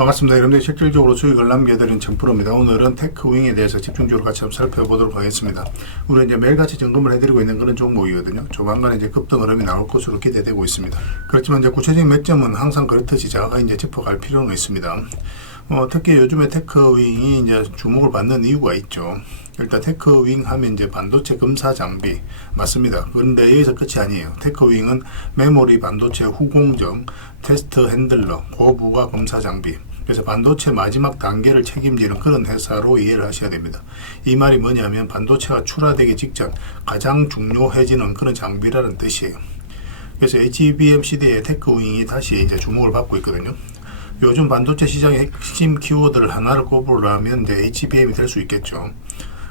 반갑습니다. 여러분들 실질적으로 수익을 남겨드린 정프로입니다. 오늘은 테크윙에 대해서 집중적으로 같이 한번 살펴보도록 하겠습니다. 우리는 이제 매일같이 점검을 해드리고 있는 그런 종목이거든요. 조만간에 이제 급등 흐름이 나올 것으로 기대되고 있습니다. 그렇지만 이제 구체적인 맥점은 항상 그렇듯이 제가 이제 짚어갈 필요는 있습니다. 특히 요즘에 테크윙이 이제 주목을 받는 이유가 있죠. 일단 테크윙 하면 이제 반도체 검사 장비 맞습니다. 그런데 여기서 끝이 아니에요. 테크윙은 메모리 반도체 후공정, 테스트 핸들러, 고부가 검사 장비. 그래서 반도체 마지막 단계를 책임지는 그런 회사로 이해를 하셔야 됩니다. 이 말이 뭐냐면 반도체가 출하되기 직전 가장 중요해지는 그런 장비라는 뜻이에요. 그래서 HBM 시대의 테크윙이 다시 이제 주목을 받고 있거든요. 요즘 반도체 시장의 핵심 키워드를 하나를 꼽으려면 이제 HBM이 될 수 있겠죠.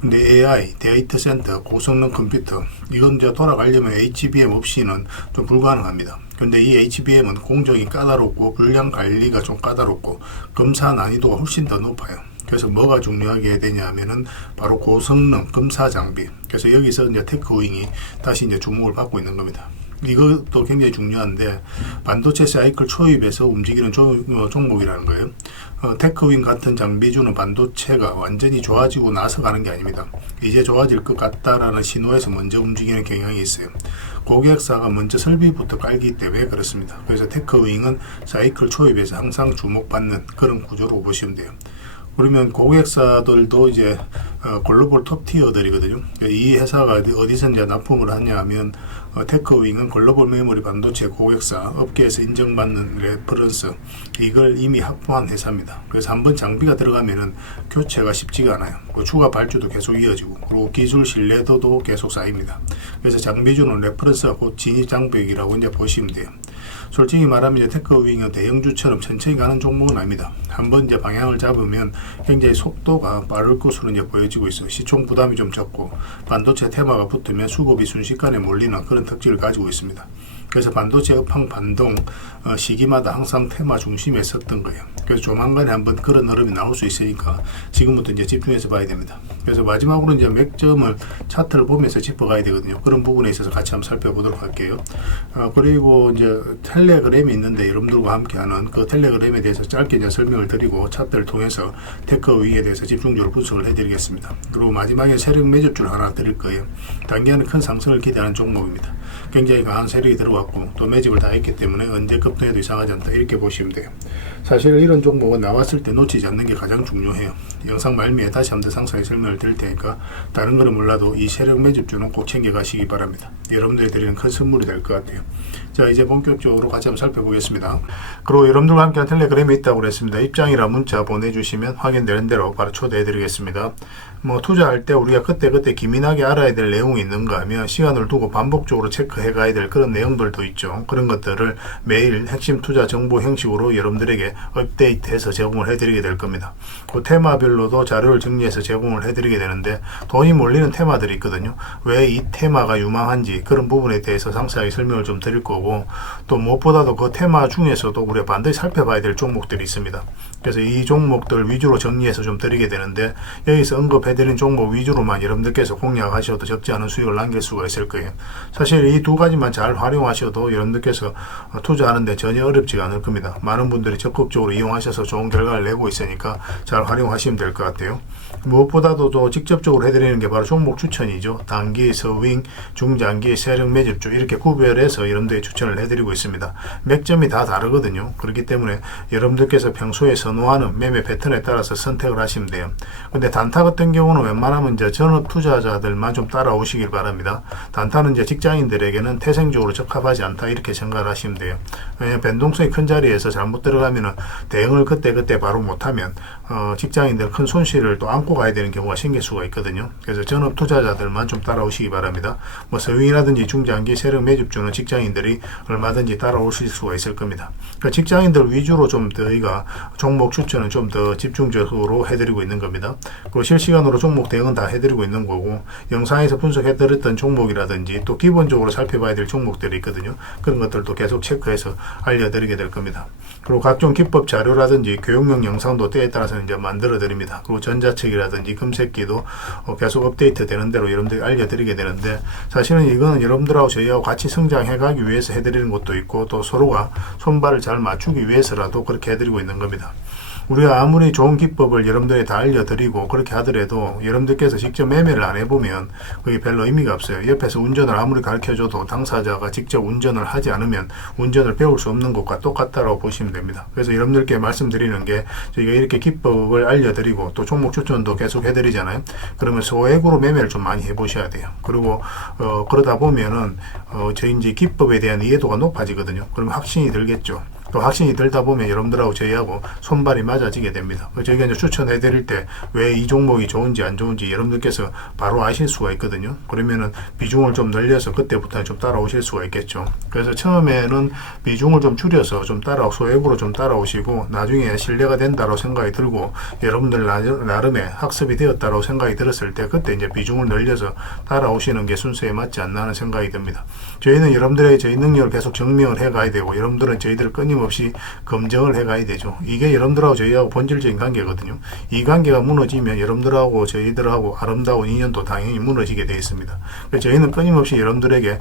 근데 AI, 데이터 센터, 고성능 컴퓨터 이건 이제 돌아가려면 HBM 없이는 좀 불가능합니다. 근데 이 HBM은 공정이 까다롭고 불량 관리가 좀 까다롭고 검사 난이도가 훨씬 더 높아요. 그래서 뭐가 중요하게 되냐면은 바로 고성능 검사 장비. 그래서 여기서 이제 테크윙이 다시 이제 주목을 받고 있는 겁니다. 이것도 굉장히 중요한데 반도체 사이클 초입에서 움직이는 종목이라는 거예요. 테크윙 같은 장비주는 반도체가 완전히 좋아지고 나서 가는 게 아닙니다. 이제 좋아질 것 같다라는 신호에서 먼저 움직이는 경향이 있어요. 고객사가 먼저 설비부터 깔기 때문에 그렇습니다. 그래서 테크윙은 사이클 초입에서 항상 주목받는 그런 구조로 보시면 돼요. 그러면 고객사들도 이제 글로벌 톱티어들이거든요. 이 회사가 어디서 이제 납품을 하냐 하면 테크윙은 글로벌 메모리 반도체 고객사 업계에서 인정받는 레퍼런스 이걸 이미 확보한 회사입니다. 그래서 한번 장비가 들어가면은 교체가 쉽지가 않아요. 추가 발주도 계속 이어지고 그리고 기술 신뢰도도 계속 쌓입니다. 그래서 장비주는 레퍼런스가 곧 진입 장벽이라고 이제 보시면 돼요. 솔직히 말하면 이제 테크윙은 대형주처럼 천천히 가는 종목은 아닙니다. 한번 이제 방향을 잡으면 굉장히 속도가 빠를 것으로 이제 보여지고 있어요. 시총 부담이 좀 적고 반도체 테마가 붙으면 수급이 순식간에 몰리는 그런 특질을 가지고 있습니다. 그래서 반도체 업황 반동 시기마다 항상 테마 중심에 섰던 거예요. 그래서 조만간에 한번 그런 흐름이 나올 수 있으니까 지금부터 이제 집중해서 봐야 됩니다. 그래서 마지막으로 이제 맥점을 차트를 보면서 짚어가야 되거든요. 그런 부분에 있어서 같이 한번 살펴보도록 할게요. 그리고 이제 텔레그램이 있는데 여러분들과 함께하는 그 텔레그램에 대해서 짧게 이제 설명을 드리고 차트를 통해서 테크윙에 대해서 집중적으로 분석을 해드리겠습니다. 그리고 마지막에 세력 매집주를 하나 드릴 거예요. 단기에는 큰 상승을 기대하는 종목입니다. 굉장히 강한 세력이 들어왔고 또 매집을 다 했기 때문에 언제 급등해도 이상하지 않다 이렇게 보시면 돼요. 사실 이런 종목은 나왔을 때 놓치지 않는 게 가장 중요해요. 영상 말미에 다시 한번 상세히 설명을 드릴 테니까 다른 거는 몰라도 이 세력 매집주는 꼭 챙겨가시기 바랍니다. 여러분들이 드리는 큰 선물이 될 것 같아요. 자, 이제 본격적으로 같이 한번 살펴보겠습니다. 그리고 여러분들과 함께한 텔레그램이 있다고 그랬습니다. 입장이라 문자 보내주시면 확인되는 대로 바로 초대해 드리겠습니다. 투자할 때 우리가 그때 기민하게 알아야 될 내용이 있는가 하면 시간을 두고 반복적으로 체크해 가야 될 그런 내용들도 있죠. 그런 것들을 매일 핵심 투자 정보 형식으로 여러분들에게 업데이트해서 제공을 해드리게 될 겁니다. 그 테마별로도 자료를 정리해서 제공을 해드리게 되는데 돈이 몰리는 테마들이 있거든요. 왜 이 테마가 유망한지 그런 부분에 대해서 상세하게 설명을 좀 드릴 거고 또 무엇보다도 그 테마 중에서도 우리가 반드시 살펴봐야 될 종목들이 있습니다. 그래서 이 종목들 위주로 정리해서 좀 드리게 되는데 여기서 언급해드린 종목 위주로만 여러분들께서 공략하셔도 적지 않은 수익을 남길 수가 있을 거예요. 사실 이 두 가지만 잘 활용하셔도 여러분들께서 투자하는데 전혀 어렵지가 않을 겁니다. 많은 분들이 적극적으로 이용하셔서 좋은 결과를 내고 있으니까 잘 활용하시면 될 것 같아요. 무엇보다도 또 직접적으로 해드리는 게 바로 종목 추천이죠. 단기, 서윙, 중장기, 세력 매집주 이렇게 구별해서 여러분들이 추천을 해드리고 있습니다. 맥점이 다 다르거든요. 그렇기 때문에 여러분들께서 평소에 선호하는 매매 패턴에 따라서 선택을 하시면 돼요. 근데 단타 같은 경우는 웬만하면 이제 전업 투자자들만 좀 따라오시길 바랍니다. 단타는 이제 직장인들에게는 태생적으로 적합하지 않다 이렇게 생각을 하시면 돼요. 왜냐하면 변동성이 큰 자리에서 잘못 들어가면은 대응을 그때 바로 못하면 직장인들 큰 손실을 또 안고 가야 되는 경우가 생길 수가 있거든요. 그래서 전업 투자자들만 좀 따라오시기 바랍니다. 서윙이라든지 중장기 세력 매집주는 직장인들이 얼마든지 따라오실 수가 있을 겁니다. 그러니까 직장인들 위주로 좀 저희가 종목 추천은 좀 더 집중적으로 해드리고 있는 겁니다. 그리고 실시간으로 종목 대응은 다 해드리고 있는 거고 영상에서 분석해드렸던 종목이라든지 또 기본적으로 살펴봐야 될 종목들이 있거든요. 그런 것들도 계속 체크해서 알려드리게 될 겁니다. 그리고 각종 기법 자료라든지 교육용 영상도 때에 따라서는 이제 만들어 드립니다. 겁니다. 그리고 전자책이라든지 금색기도 계속 업데이트 되는 대로 여러분들이 알려드리게 되는데, 사실은 이거는 여러분들하고 저희하고 같이 성장해 가기 위해서 해드리는 것도 있고, 또 서로가 손발을 잘 맞추기 위해서라도 그렇게 해드리고 있는 겁니다. 우리가 아무리 좋은 기법을 여러분들이 다 알려드리고 그렇게 하더라도 여러분들께서 직접 매매를 안 해보면 그게 별로 의미가 없어요. 옆에서 운전을 아무리 가르쳐줘도 당사자가 직접 운전을 하지 않으면 운전을 배울 수 없는 것과 똑같다고 보시면 됩니다. 그래서 여러분들께 말씀드리는 게, 저희가 이렇게 기법을 알려드리고 또 종목 추천도 계속 해드리잖아요. 그러면 소액으로 매매를 좀 많이 해보셔야 돼요. 그리고 그러다 보면은 저희 이제 기법에 대한 이해도가 높아지거든요. 그러면 확신이 들겠죠. 또 확신이 들다 보면 여러분들하고 저희하고 손발이 맞아지게 됩니다. 저희가 이제 추천해 드릴 때 왜 이 종목이 좋은지 안 좋은지 여러분들께서 바로 아실 수가 있거든요. 그러면은 비중을 좀 늘려서 그때부터는 좀 따라오실 수가 있겠죠. 그래서 처음에는 비중을 좀 줄여서 좀 소액으로 좀 따라오시고, 나중에 신뢰가 된다고 생각이 들고 여러분들 나름의 학습이 되었다고 생각이 들었을 때 그때 이제 비중을 늘려서 따라오시는 게 순서에 맞지 않나 하는 생각이 듭니다. 저희는 여러분들의 저희 능력을 계속 증명을 해 가야 되고, 여러분들은 저희들을 끊임없이 검증을 해 가야 되죠. 이게 여러분들하고 저희하고 본질적인 관계거든요. 이 관계가 무너지면 여러분들하고 저희들하고 아름다운 인연도 당연히 무너지게 되어 있습니다. 그래서 저희는 끊임없이 여러분들에게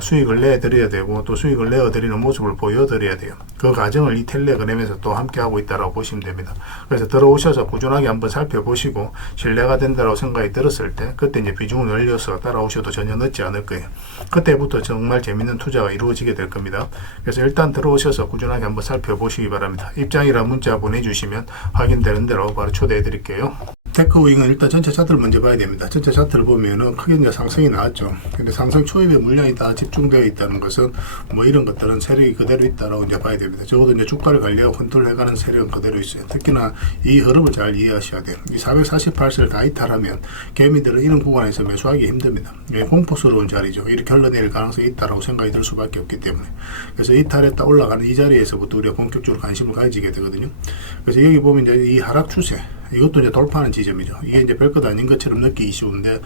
수익을 내드려야 되고, 또 수익을 내어드리는 모습을 보여드려야 돼요. 그 과정을 이 텔레그램에서 또 함께 하고 있다고 보시면 됩니다. 그래서 들어오셔서 꾸준하게 한번 살펴보시고 신뢰가 된다고 생각이 들었을 때 그때 이제 비중을 늘려서 따라오셔도 전혀 늦지 않을 거예요. 그때부터 정말 재밌는 투자가 이루어지게 될 겁니다. 그래서 일단 들어오셔서 꾸준하게 한번 살펴보시기 바랍니다. 입장이라 문자 보내주시면 확인되는 대로 바로 초대해 드릴게요. 테크윙은 일단 전체 차트를 먼저 봐야 됩니다. 전체 차트를 보면은 크게 이제 상승이 나왔죠. 근데 상승 초입에 물량이 다 집중되어 있다는 것은 뭐 이런 것들은 세력이 그대로 있다라고 이제 봐야 됩니다. 적어도 이제 주가를 관리하고 컨트롤해가는 세력은 그대로 있어요. 특히나 이 흐름을 잘 이해하셔야 돼요. 이 448세를 다 이탈하면 개미들은 이런 구간에서 매수하기 힘듭니다. 공포스러운 자리죠. 이렇게 흘러내릴 가능성이 있다라고 생각이 들 수밖에 없기 때문에. 그래서 이탈했다 올라가는 이 자리에서부터 우리가 본격적으로 관심을 가지게 되거든요. 그래서 여기 보면 이제 이 하락 추세, 이것도 이제 돌파하는 지점이죠. 이게 이제 별것 아닌 것처럼 느끼기 쉬운데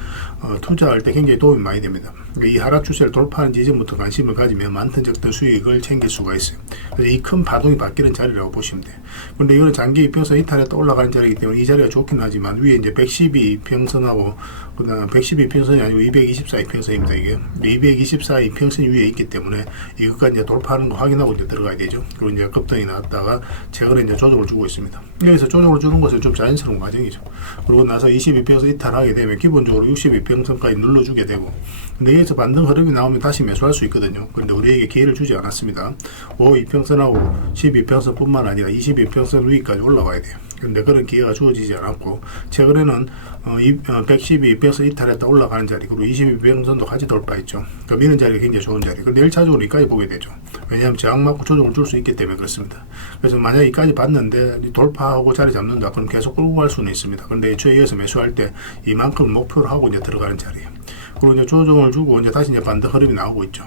투자할 때 굉장히 도움이 많이 됩니다. 이 하락 추세를 돌파하는 지점부터 관심을 가지면 많든 적든 수익을 챙길 수가 있어요. 그래서 이 큰 파동이 바뀌는 자리라고 보시면 돼요. 그런데 이거는 장기 이평선 이탈했다 올라가는 자리이기 때문에 이 자리가 좋긴 하지만 위에 이제 112 평선하고 그다음 112 평선이 아니고 224 이평선입니다. 이게 224 이평선 위에 있기 때문에 이것까지 이제 돌파하는 거 확인하고 이제 들어가야 되죠. 그리고 이제 급등이 나왔다가 최근에 이제 조정을 주고 있습니다. 여기서 조정을 주는 것은 좀 자연스러운 과정이죠. 그러고 나서 22평선 이탈하게 되면 기본적으로 62평선까지 눌러주게 되고, 근데 여기서 반등 흐름이 나오면 다시 매수할 수 있거든요. 그런데 우리에게 기회를 주지 않았습니다. 52평선하고 12평선 뿐만 아니라 22평선 위까지 올라와야 돼요. 근데 그런 기회가 주어지지 않았고, 최근에는 112평선 이탈했다 올라가는 자리, 그리고 22평선도 같이 돌파했죠. 그러니까 미는 자리가 굉장히 좋은 자리. 근데 1차적으로 이까지 보게 되죠. 왜냐하면 저항 맞고 조정을 줄 수 있기 때문에 그렇습니다. 그래서 만약 이까지 봤는데 돌파하고 자리 잡는다, 그럼 계속 끌고 갈 수는 있습니다. 그런데 애초에 이어서 매수할 때 이만큼 목표를 하고 이제 들어가는 자리예요. 그리고 이제 조정을 주고 이제 다시 이제 반등 흐름이 나오고 있죠.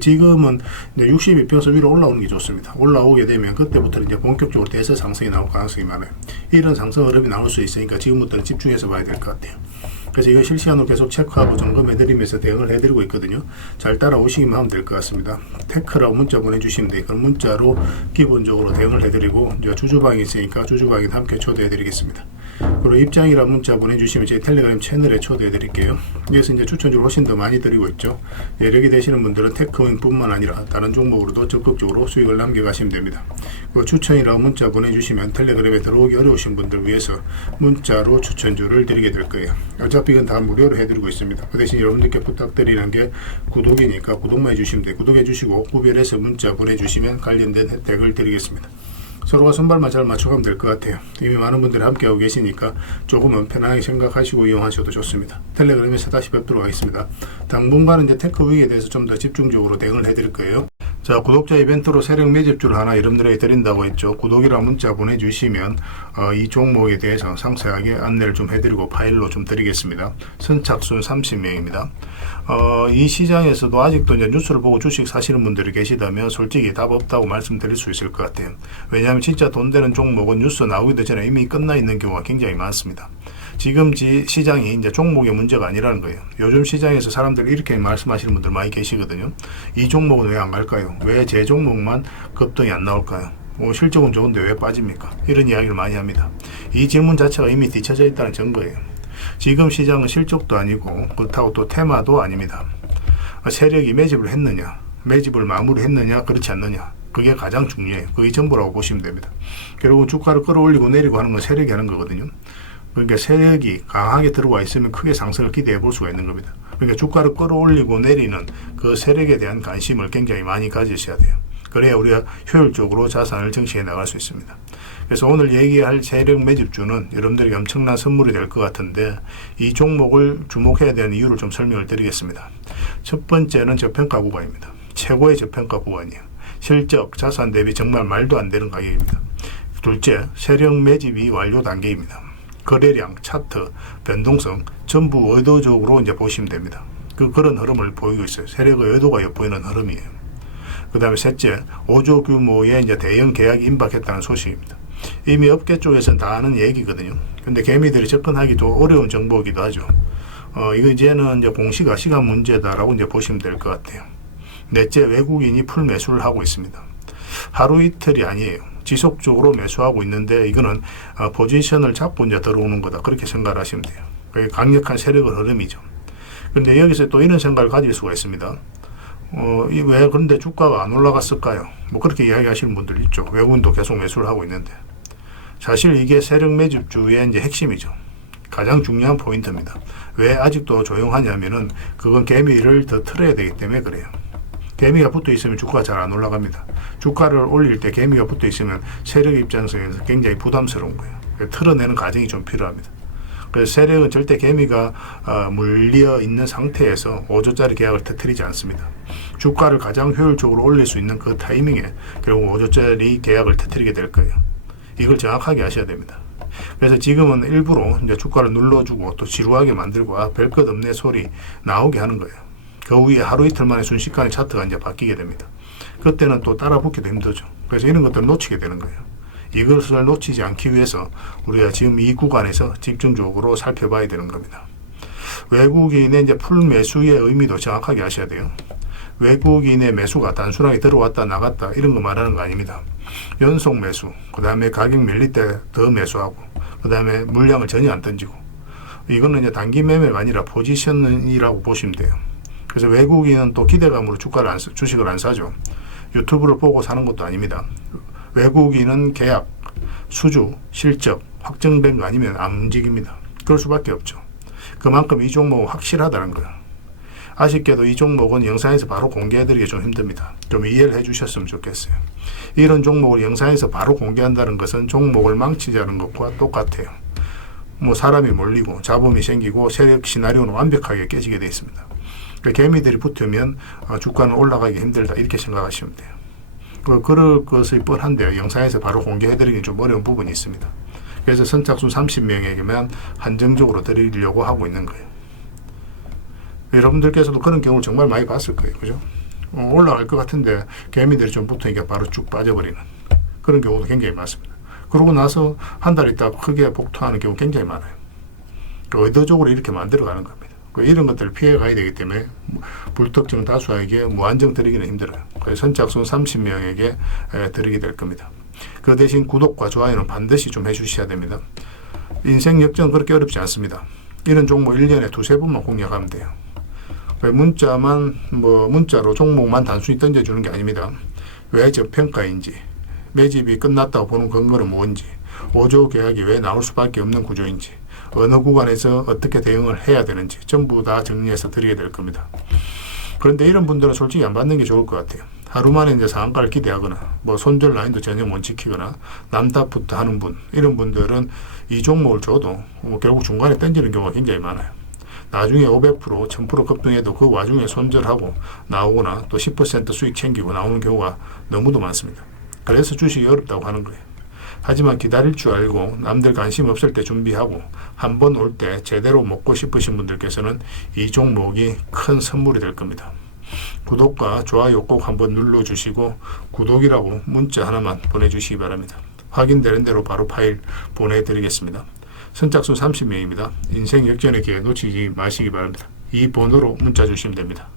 지금은 이제 62평선 위로 올라오는 게 좋습니다. 올라오게 되면 그때부터 이제 본격적으로 대세 상승이 나올 가능성이 많아요. 이런 상승 흐름이 나올 수 있으니까 지금부터는 집중해서 봐야 될 것 같아요. 그래서 이거 실시간으로 계속 체크하고 점검해드리면서 대응을 해드리고 있거든요. 잘 따라오시기만 하면 될 것 같습니다. 테크라고 문자 보내주시면 돼요. 그럼 문자로 기본적으로 대응을 해드리고, 이제 주주방이 있으니까 주주방에 함께 초대해드리겠습니다. 그리고 입장이라 문자 보내주시면 제 텔레그램 채널에 초대해드릴게요. 여기서 이제 추천주를 훨씬 더 많이 드리고 있죠. 여력이 되시는 분들은 테크윙뿐만 아니라 다른 종목으로도 적극적으로 수익을 남겨가시면 됩니다. 그 추천이라고 문자 보내주시면 텔레그램에 들어오기 어려우신 분들 위해서 문자로 추천주를 드리게 될 거예요. 어차피 이건 다 무료로 해드리고 있습니다. 그 대신 여러분들께 부탁드리는 게 구독이니까 구독만 해주시면 돼요. 구독해주시고 구별해서 문자 보내주시면 관련된 혜택을 드리겠습니다. 서로가 손발만 잘 맞춰가면 될 것 같아요. 이미 많은 분들이 함께하고 계시니까 조금은 편하게 생각하시고 이용하셔도 좋습니다. 텔레그램에서 다시 뵙도록 하겠습니다. 당분간은 이제 테크윙에 대해서 좀 더 집중적으로 대응을 해드릴 거예요. 자, 구독자 이벤트로 세력 매집주를 하나 여러분들에게 드린다고 했죠. 구독이랑 문자 보내주시면 이 종목에 대해서 상세하게 안내를 좀 해드리고 파일로 좀 드리겠습니다. 선착순 30명입니다. 이 시장에서도 아직도 이제 뉴스를 보고 주식 사시는 분들이 계시다면 솔직히 답 없다고 말씀드릴 수 있을 것 같아요. 왜냐하면 진짜 돈 되는 종목은 뉴스 나오기도 전에 이미 끝나 있는 경우가 굉장히 많습니다. 지금 시장이 이제 종목의 문제가 아니라는 거예요. 요즘 시장에서 사람들이 이렇게 말씀하시는 분들 많이 계시거든요. 이 종목은 왜 안 갈까요? 왜 제 종목만 급등이 안 나올까요? 실적은 좋은데 왜 빠집니까? 이런 이야기를 많이 합니다. 이 질문 자체가 이미 뒤쳐져 있다는 증거예요. 지금 시장은 실적도 아니고 그렇다고 또 테마도 아닙니다. 세력이 매집을 했느냐, 매집을 마무리했느냐, 그렇지 않느냐, 그게 가장 중요해요. 그게 전부라고 보시면 됩니다. 결국 주가를 끌어올리고 내리고 하는 건 세력이 하는 거거든요. 그러니까 세력이 강하게 들어와 있으면 크게 상승을 기대해 볼 수가 있는 겁니다. 그러니까 주가를 끌어올리고 내리는 그 세력에 대한 관심을 굉장히 많이 가지셔야 돼요. 그래야 우리가 효율적으로 자산을 정치해 나갈 수 있습니다. 그래서 오늘 얘기할 세력 매집주는 여러분들에게 엄청난 선물이 될 것 같은데, 이 종목을 주목해야 되는 이유를 좀 설명을 드리겠습니다. 첫 번째는 저평가 구간입니다. 최고의 저평가 구간이에요. 실적, 자산 대비 정말 말도 안 되는 가격입니다. 둘째, 세력 매집이 완료 단계입니다. 거래량, 차트, 변동성 전부 의도적으로 이제 보시면 됩니다. 그런 흐름을 보이고 있어요. 세력의 의도가 엿보이는 흐름이에요. 그 다음에 셋째, 5조 규모의 이제 대형 계약이 임박했다는 소식입니다. 이미 업계 쪽에서는 다 아는 얘기거든요. 근데 개미들이 접근하기 좀 어려운 정보이기도 하죠. 이거 이제는 이제 공시가 시간 문제다라고 이제 보시면 될 것 같아요. 넷째, 외국인이 풀 매수를 하고 있습니다. 하루 이틀이 아니에요. 지속적으로 매수하고 있는데 이거는 포지션을 잡고 이제 들어오는 거다, 그렇게 생각을 하시면 돼요. 그게 강력한 세력의 흐름이죠. 그런데 여기서 또 이런 생각을 가질 수가 있습니다. 왜 그런데 주가가 안 올라갔을까요? 뭐 그렇게 이야기하시는 분들 있죠. 외국인도 계속 매수를 하고 있는데, 사실 이게 세력 매집주의 이제 핵심이죠. 가장 중요한 포인트입니다. 왜 아직도 조용하냐면은 그건 개미를 더 틀어야 되기 때문에 그래요. 개미가 붙어 있으면 주가가 잘 안 올라갑니다. 주가를 올릴 때 개미가 붙어 있으면 세력 입장에서 굉장히 부담스러운 거예요. 틀어내는 과정이 좀 필요합니다. 그래서 세력은 절대 개미가 물려 있는 상태에서 5조짜리 계약을 터뜨리지 않습니다. 주가를 가장 효율적으로 올릴 수 있는 그 타이밍에 결국 5조짜리 계약을 터뜨리게 될 거예요. 이걸 정확하게 아셔야 됩니다. 그래서 지금은 일부러 이제 주가를 눌러주고 또 지루하게 만들고 별 것 없네 소리 나오게 하는 거예요. 그 후에 하루 이틀 만에 순식간에 차트가 이제 바뀌게 됩니다. 그때는 또 따라 붙기도 힘들죠. 그래서 이런 것들을 놓치게 되는 거예요. 이것을 놓치지 않기 위해서 우리가 지금 이 구간에서 집중적으로 살펴봐야 되는 겁니다. 외국인의 이제 풀 매수의 의미도 정확하게 아셔야 돼요. 외국인의 매수가 단순하게 들어왔다 나갔다 이런 거 말하는 거 아닙니다. 연속 매수, 그 다음에 가격 밀릴 때 더 매수하고, 그 다음에 물량을 전혀 안 던지고, 이거는 이제 단기 매매가 아니라 포지션이라고 보시면 돼요. 그래서 외국인은 또 기대감으로 주식을 안 사죠. 유튜브를 보고 사는 것도 아닙니다. 외국인은 계약, 수주, 실적 확정된 거 아니면 안 움직입니다. 그럴 수밖에 없죠. 그만큼 이 종목은 확실하다는 거예요. 아쉽게도 이 종목은 영상에서 바로 공개해드리기 좀 힘듭니다. 좀 이해를 해주셨으면 좋겠어요. 이런 종목을 영상에서 바로 공개한다는 것은 종목을 망치자는 것과 똑같아요. 뭐 사람이 몰리고 잡음이 생기고 세력 시나리오는 완벽하게 깨지게 되어 있습니다. 개미들이 붙으면 주가는 올라가기 힘들다, 이렇게 생각하시면 돼요. 그럴 것이 뻔한데요. 영상에서 바로 공개해드리기 좀 어려운 부분이 있습니다. 그래서 선착순 30명에게만 한정적으로 드리려고 하고 있는 거예요. 여러분들께서도 그런 경우를 정말 많이 봤을 거예요. 그죠? 올라갈 것 같은데 개미들이 좀 붙으니까 바로 쭉 빠져버리는 그런 경우도 굉장히 많습니다. 그러고 나서 한 달 있다가 크게 복토하는 경우 굉장히 많아요. 의도적으로 이렇게 만들어가는 겁니다. 이런 것들을 피해 가야 되기 때문에 불특정 다수에게 무한정 드리기는 힘들어요. 그래서 선착순 30명에게 드리게 될 겁니다. 그 대신 구독과 좋아요는 반드시 좀 해주셔야 됩니다. 인생 역전은 그렇게 어렵지 않습니다. 이런 종목 1년에 두세 번만 공략하면 돼요. 문자로 종목만 단순히 던져주는 게 아닙니다. 왜 저평가인지, 매집이 끝났다고 보는 근거는 뭔지, 5조 계약이 왜 나올 수밖에 없는 구조인지, 어느 구간에서 어떻게 대응을 해야 되는지 전부 다 정리해서 드리게 될 겁니다. 그런데 이런 분들은 솔직히 안 받는 게 좋을 것 같아요. 하루 만에 이제 상한가를 기대하거나 손절 라인도 전혀 못 지키거나 남탓부터 하는 분, 이런 분들은 이 종목을 줘도 결국 중간에 던지는 경우가 굉장히 많아요. 나중에 500%, 1000% 급등해도 그 와중에 손절하고 나오거나 또 10% 수익 챙기고 나오는 경우가 너무도 많습니다. 그래서 주식이 어렵다고 하는 거예요. 하지만 기다릴 줄 알고 남들 관심 없을 때 준비하고 한 번 올 때 제대로 먹고 싶으신 분들께서는 이 종목이 큰 선물이 될 겁니다. 구독과 좋아요 꼭 한번 눌러주시고 구독이라고 문자 하나만 보내주시기 바랍니다. 확인되는 대로 바로 파일 보내드리겠습니다. 선착순 30명입니다. 인생 역전의 기회 놓치지 마시기 바랍니다. 이 번호로 문자 주시면 됩니다.